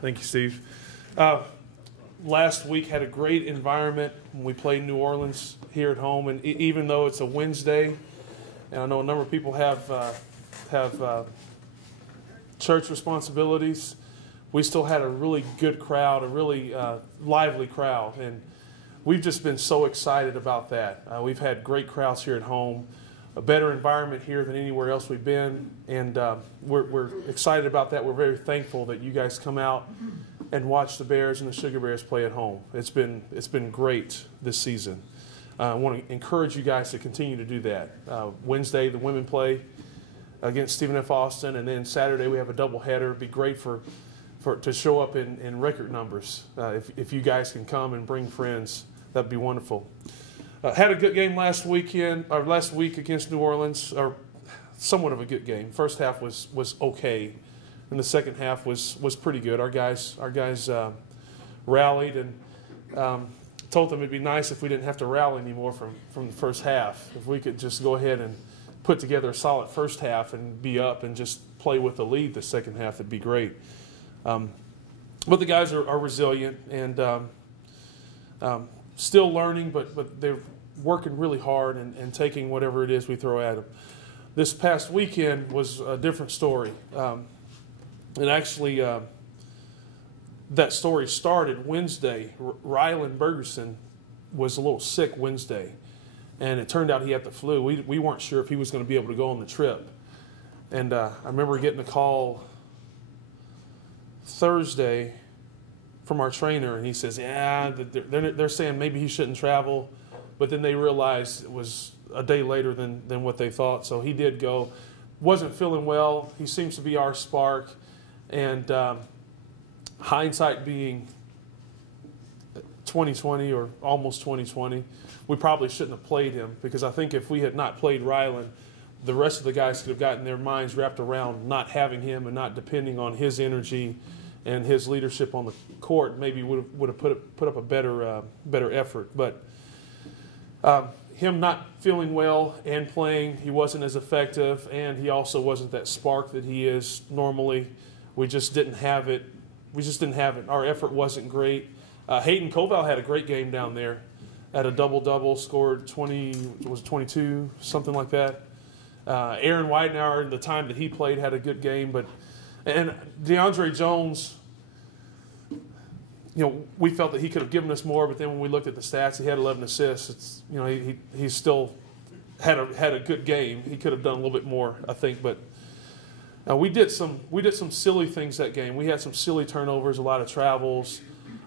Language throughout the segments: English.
Thank you, Steve. Last week had a great environment when we played New Orleans here at home, and even though it's a Wednesday, and I know a number of people have church responsibilities, we still had a really good crowd, a really lively crowd, and we've just been so excited about that. We've had great crowds here at home, a better environment here than anywhere else we've been, and we're excited about that. We're very thankful that you guys come out and watch the Bears and the Sugar Bears play at home. It's been great this season. I want to encourage you guys to continue to do that. Wednesday, the women play against Stephen F. Austin, and then Saturday we have a doubleheader. It'd be great to show up in record numbers. If you guys can come and bring friends, that'd be wonderful. Had a good game last week against New Orleans, or somewhat of a good game. First half was okay, and the second half was pretty good. Our guys rallied and told them it'd be nice if we didn't have to rally anymore from the first half. If we could just go ahead and put together a solid first half and be up and just play with the lead the second half, it'd be great. But the guys are resilient and still learning, but they're working really hard and taking whatever it is we throw at them. This past weekend was a different story. And actually, that story started Wednesday. Rylan Bergerson was a little sick Wednesday, and it turned out he had the flu. We weren't sure if he was going to be able to go on the trip. And I remember getting a call Thursday from our trainer, and he says, yeah, they're saying maybe he shouldn't travel, but then they realized it was a day later than what they thought. So he did go. Wasn't feeling well. He seems to be our spark. And hindsight being 2020 or almost 2020, we probably shouldn't have played him, because I think if we had not played Rylan, the rest of the guys could have gotten their minds wrapped around not having him and not depending on his energy and his leadership on the court. Maybe would have put up a better effort. But him not feeling well and playing, he wasn't as effective, and he also wasn't that spark that he is normally. We just didn't have it. Our effort wasn't great. Hayden Koval had a great game down there, at a double-double, scored 22, something like that. Aaron Widenauer, the time that he played, had a good game. And DeAndre Jones, we felt that he could have given us more, but then when we looked at the stats, he had 11 assists. He still had a good game. He could have done a little bit more, I think, but. We did some silly things that game. We had some silly turnovers, a lot of travels,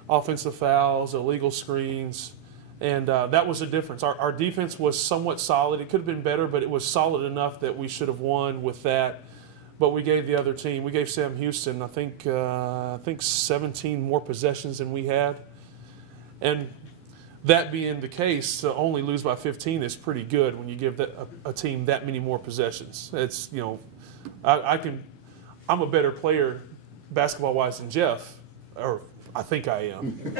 offensive fouls, illegal screens, and that was the difference. Our defense was somewhat solid. It could have been better, but it was solid enough that we should have won with that. But we gave the other team, we gave Sam Houston, I think 17 more possessions than we had. And that being the case, to only lose by 15 is pretty good when you give a team that many more possessions. It's, I'm a better player basketball-wise than Jeff, or I think I am.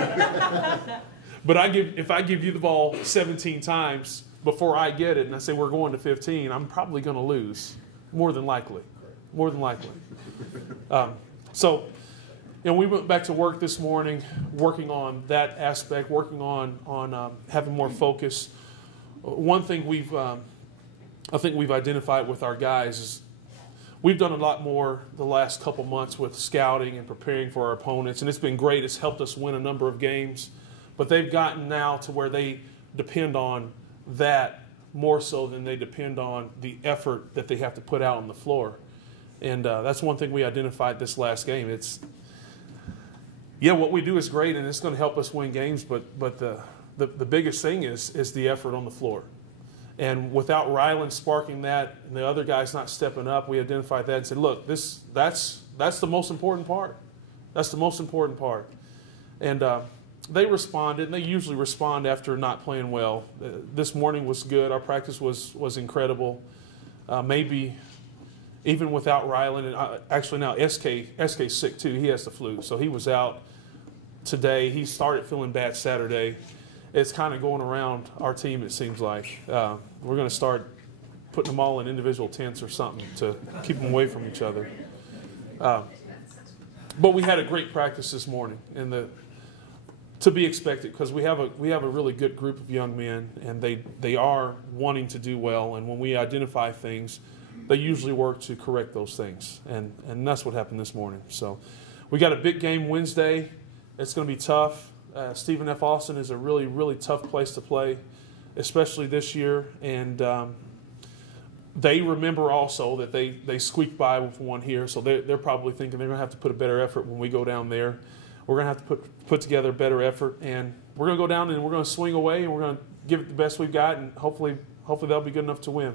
But if I give you the ball 17 times before I get it and I say we're going to 15, I'm probably going to lose, more than likely. So we went back to work this morning, working on that aspect, working on having more focus. One thing I think we've identified with our guys is we've done a lot more the last couple months with scouting and preparing for our opponents, and it's been great. It's helped us win a number of games, but they've gotten now to where they depend on that more so than they depend on the effort that they have to put out on the floor. And that's one thing we identified this last game. What we do is great, and it's going to help us win games, but the biggest thing is the effort on the floor. And without Rylan sparking that and the other guys not stepping up, we identified that and said, look, that's the most important part. That's the most important part. And they responded, and they usually respond after not playing well. This morning was good. Our practice was incredible. Maybe even without Rylan, and actually now SK's sick too. He has the flu, so he was out today. He started feeling bad Saturday. It's kind of going around our team, it seems like. We're going to start putting them all in individual tents or something to keep them away from each other. But we had a great practice this morning, and to be expected, because we have a really good group of young men, and they are wanting to do well. And when we identify things, they usually work to correct those things, and that's what happened this morning. So we got a big game Wednesday. It's going to be tough. Stephen F. Austin is a really, really tough place to play, especially this year. And they remember also that they squeaked by with one here, so they're probably thinking they're going to have to put a better effort when we go down there. We're going to have to put together a better effort, and we're going to go down and we're going to swing away, and we're going to give it the best we've got, and hopefully they'll be good enough to win.